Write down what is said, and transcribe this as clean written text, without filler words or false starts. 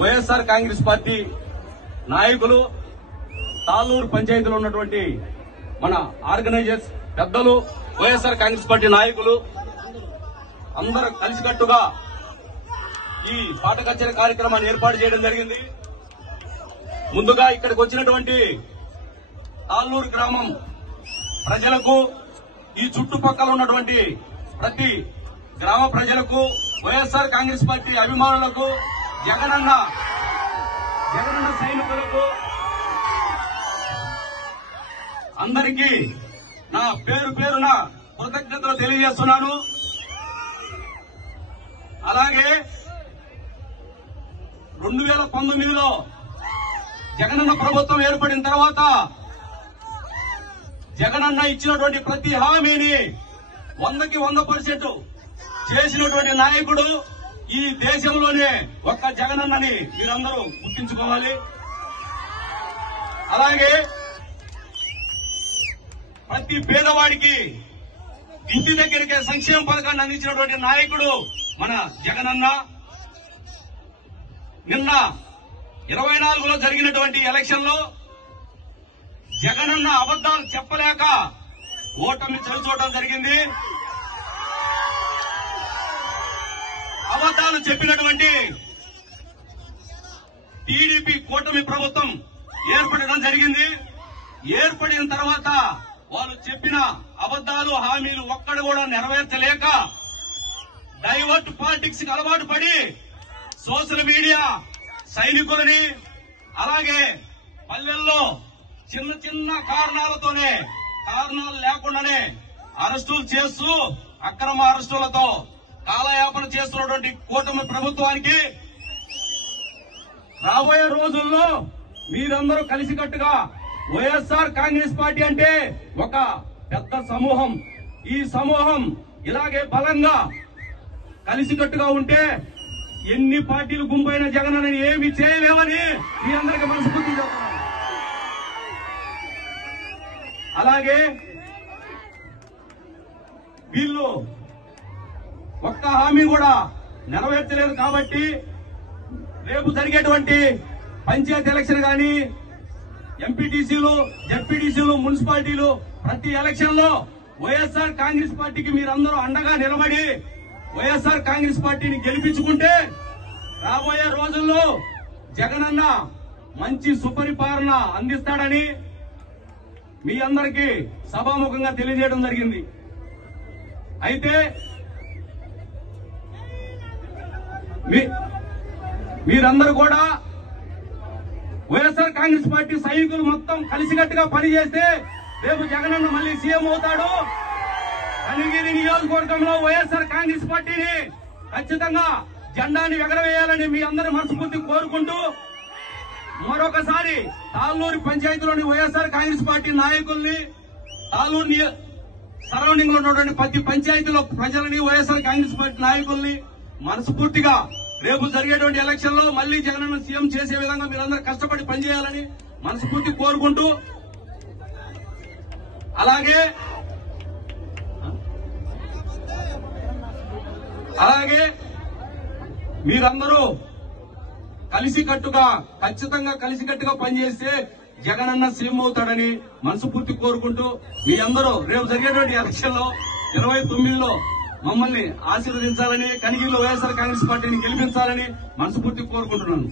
YSR Congress party నాయకులు, తాళ్ళూరు పంచాయతీలో ఉన్నటువంటి మన ఆర్గనైజర్స్ పెద్దలు, వైఎస్ఆర్ కాంగ్రెస్ పార్టీ నాయకులు అందరూ కలిసికట్టుగా ఈ పాట కచేరీ కార్యక్రమాన్ని ఏర్పాటు చేయడం జరిగింది. ముందుగా ఇక్కడికి వచ్చినటువంటి తాళ్ళూరు గ్రామం ప్రజలకు, ఈ చుట్టుపక్కల ఉన్నటువంటి ప్రతి గ్రామ ప్రజలకు, వైఎస్ఆర్ కాంగ్రెస్ పార్టీ అభిమానులకు, జగనన్న సైనికులకు అందరికీ నా పేరున కృతజ్ఞతలు తెలియజేస్తున్నాను. అలాగే 2019లో జగనన్న ప్రభుత్వం ఏర్పడిన తర్వాత జగనన్న ఇచ్చినటువంటి ప్రతి హామీని 100కి 100% చేసినటువంటి నాయకుడు ఈ దేశంలోనే ఒక్క జగనన్నని మీరందరూ గుర్తించుకోవాలి. అలాగే ప్రతి పేదవాడికి ఇంటి దగ్గరికే సంక్షేమ పథకాన్ని అందించినటువంటి నాయకుడు మన జగనన్న. నిన్న 24లో జరిగినటువంటి ఎలక్షన్ లో జగనన్న అబద్దాలు చెప్పలేక ఓటమి చవిచూడటం జరిగింది. అబద్దాలు చెప్పినటువంటి టీడీపీ కూటమి ప్రభుత్వం ఏర్పడడం జరిగింది. ఏర్పడిన తర్వాత వాళ్ళు చెప్పిన అబద్దాలు, హామీలు ఒక్కడు కూడా నెరవేర్చలేక డైవర్ట్ పాలిటిక్స్ కి అలవాటు పడి సోషల్ మీడియా సైనికులని, అలాగే పల్లెల్లో చిన్న చిన్న కారణాలు లేకుండానే అరెస్టులు చేస్తూ అక్రమ అరెస్టులతో కాలయాపన చేస్తున్నటువంటి కూటమి ప్రభుత్వానికి రాబోయే రోజుల్లో మీరందరూ కలిసికట్టుగా, వైఎస్ఆర్ కాంగ్రెస్ పార్టీ అంటే ఒక పెద్ద సమూహం, ఈ సమూహం ఇలాగే బలంగా కలిసికట్టుగా ఉంటే ఎన్ని పార్టీలు గుంపైన జగనన్నని ఏమి చేయలేమని మీరందరికీ మనస్ఫూర్తి చెప్తున్నాను. అలాగే వీళ్ళు ఒక్క హామీ కూడా నెరవేర్చలేదు కాబట్టి రేపు జరిగేటువంటి పంచాయతీ ఎలక్షన్ గాని, ఎంపీటీసీలు, జెడ్పీటీసీలు, మున్సిపాలిటీలు ప్రతి ఎలక్షన్ లో వైఎస్ఆర్ కాంగ్రెస్ పార్టీకి మీరందరూ అండగా నిలబడి వైఎస్ఆర్ కాంగ్రెస్ పార్టీని గెలిపించుకుంటే రాబోయే రోజుల్లో జగనన్న మంచి సుపరిపాలన అందిస్తాడని మీ అందరికీ సభాముఖంగా తెలియజేయడం జరిగింది. అయితే మీరందరూ కూడా వైఎస్ఆర్ కాంగ్రెస్ పార్టీ సైనికులు మొత్తం కలిసికట్టుగా పనిచేస్తే రేపు జగనన్న మళ్లీ సీఎం అవుతాడు. కనిగిరి నియోజకవర్గంలో వైఎస్ఆర్ కాంగ్రెస్ పార్టీని ఖచ్చితంగా జెండాని ఎగరవేయాలని మీ అందరి మనస్ఫూర్తి కోరుకుంటూ మరొకసారి తాళ్ళూరు పంచాయతీలోని వైఎస్ఆర్ కాంగ్రెస్ పార్టీ నాయకుల్ని, తాళ్ళూరు సరౌండింగ్ లో ఉన్నటువంటి ప్రతి పంచాయతీలో ప్రజలని, వైఎస్ఆర్ కాంగ్రెస్ పార్టీ నాయకుల్ని మనస్ఫూర్తిగా రేపు జరిగేటువంటి ఎలక్షన్ లో మళ్లీ జగనన్న సీఎం చేసే విధంగా మీరందరూ కష్టపడి పనిచేయాలని మనస్ఫూర్తి కోరుకుంటూ, అలాగే మీరందరూ ఖచ్చితంగా కలిసికట్టుగా పనిచేస్తే జగనన్న సీఎం అవుతాడని మనస్ఫూర్తి కోరుకుంటూ, మీ అందరూ రేపు జరిగేటువంటి ఎలక్షన్ లో 29లో మమ్మల్ని ఆశీర్వదించాలని, కనిగిరిలో వైఎస్ఆర్ కాంగ్రెస్ పార్టీని గెలిపించాలని మనస్ఫూర్తి కోరుకుంటున్నాను.